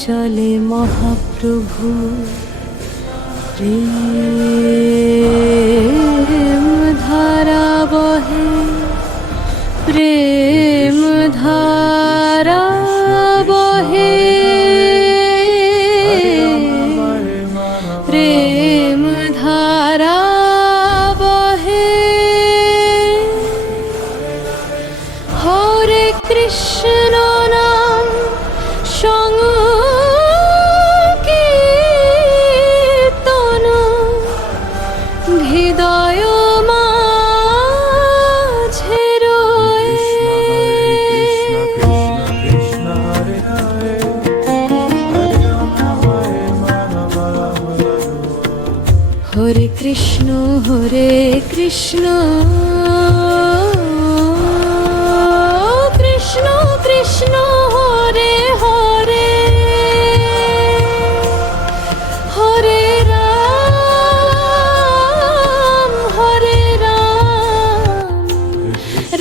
চলে মহাপ্রভু প্রেম ধারা বহে, প্রেম ধারা বহে, প্রেম ধারা বহে। হরে কৃষ্ণ নাম সংকীর্তন হৃদয় মাঝে রয়ে। হরে কৃষ্ণ হরে কৃষ্ণ, কৃষ্ণ কৃষ্ণ হরে হরে, হরে রাম হরে রাম,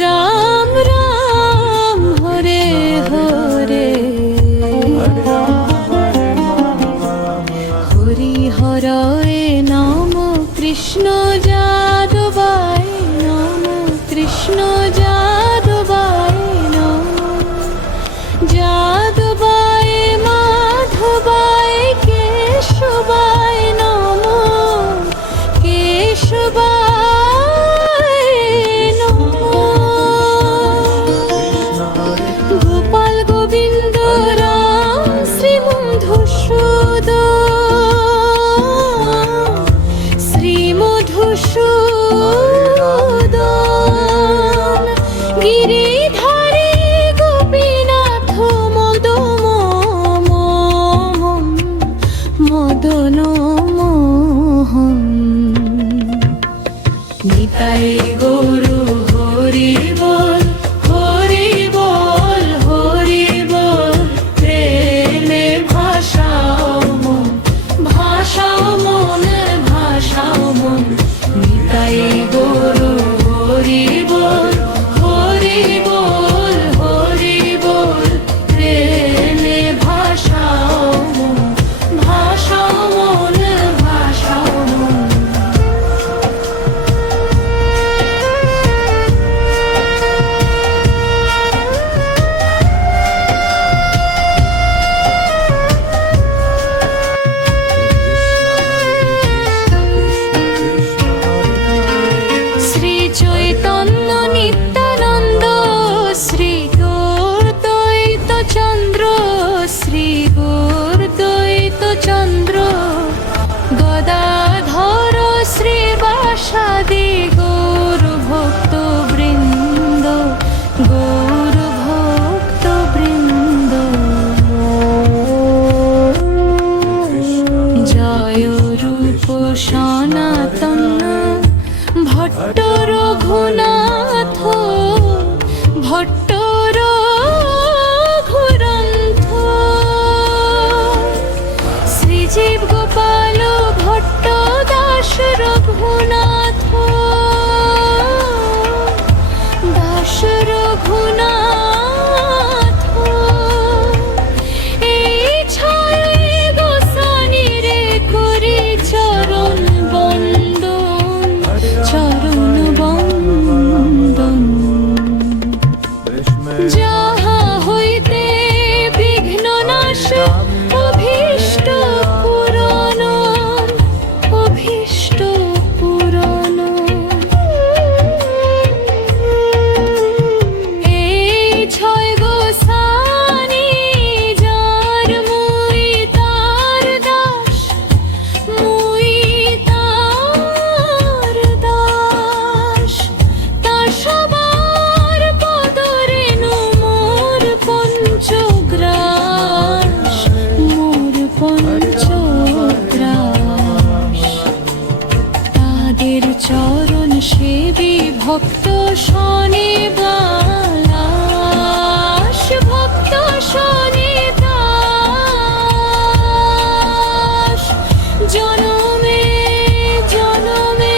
রাম রাম হরে হরে। হরি হরয়ে নাম কৃষ্ণ যাদবায় নাম, কৃষ্ণ যাদবায় নাম, যাদবায় মাধবায় কেশবায় নাম, কেশবায় নাম। গোপাল গোবিন্দ রাম শ্রী মধুসূদন, শ্রী মধুসূদন, গিরিধারী গোপীনাথ মদন মোহন, মদন মোহন। নিতাই গৌরু হরি বল, হরি বল, হরি বল, প্রেমে ভাষাও মন, ভাষাও মন, ভাষাও মন। নিতাই গৌরু হরি বল, হরি বল, হরি বল, প্রেমে ভাষাও মন, ভাষাও মন, ভাষাও মন। শ্রী চৈতন্য নিত্যানন্দ, শ্রী গৌর দ্বৈত চন্দ্র, শ্রী গৌর দ্বৈত চন্দ্র, গদাধর শ্রীবাসাদি গৌর ভক্ত বৃন্দ, গৌর ভক্ত বৃন্দ। জয় রূপ সনাতন ভট্ট রঘুনাথ, ভট্ট রঘুরন্থ, শ্রীজীব গোপাল ভট্ট দাস রঘুনাথ, দাস রঘুনাথ। এই ছয় গোসানির করি চরণ বন্দন, চরণ বন্দন। যাহা হইতে বিঘ্ন নাশ, অভীষ্ট পূরণ, অভীষ্ট পূরণ। এই ছয় গোসানি যার মুই তার দাস, মুই তার দাস। তা সবার পদরেণু মোর পঞ্চগ্রাস, মোর পঞ্চগ্রাস। তাদের চরণ সেবী ভক্ত শনিবাস, ভক্ত শনিবাস। জনমে জনমে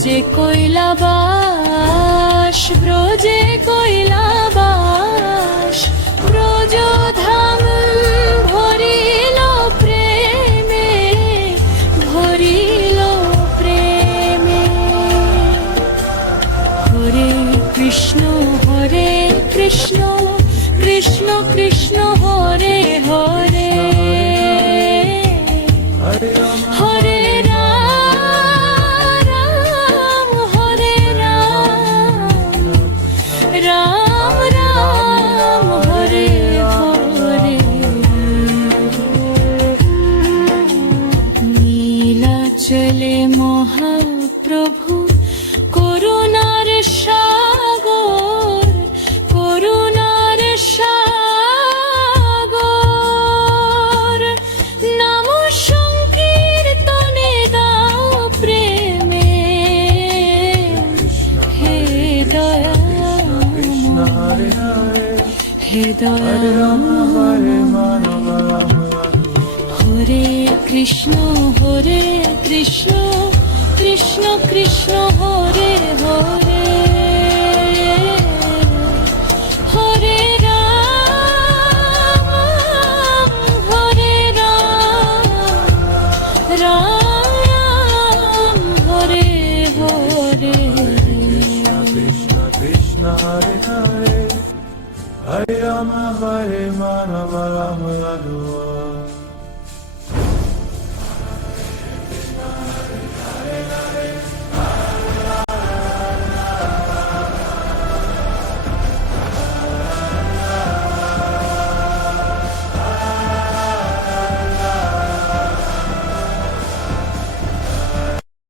ব্রজে কৈলাবাস, ব্রজে কৈলাবাস, ব্রজধাম ভরিল প্রেমে, ভরিল প্রেমে। হরে কৃষ্ণ কৃষ্ণ কৃষ্ণ হরে হরে, হরে রাম হরে রাম, রাম রাম হরে হরে। নীলাচলে মহাপ্রভু করুণার সাগর, করুণার সাগর। নাম সংকীর্তনে দাও প্রেমে, হে দয়াময়, হে দয়াময়। হরে কৃষ্ণ কৃষ্ণ কৃষ্ণ হরে হরে, হরে রাম হরে রাম, রাম হরে হরে। কৃষ্ণ কৃষ্ণ হরে হরে, হরে রাম হরে মাধব রাম রাম।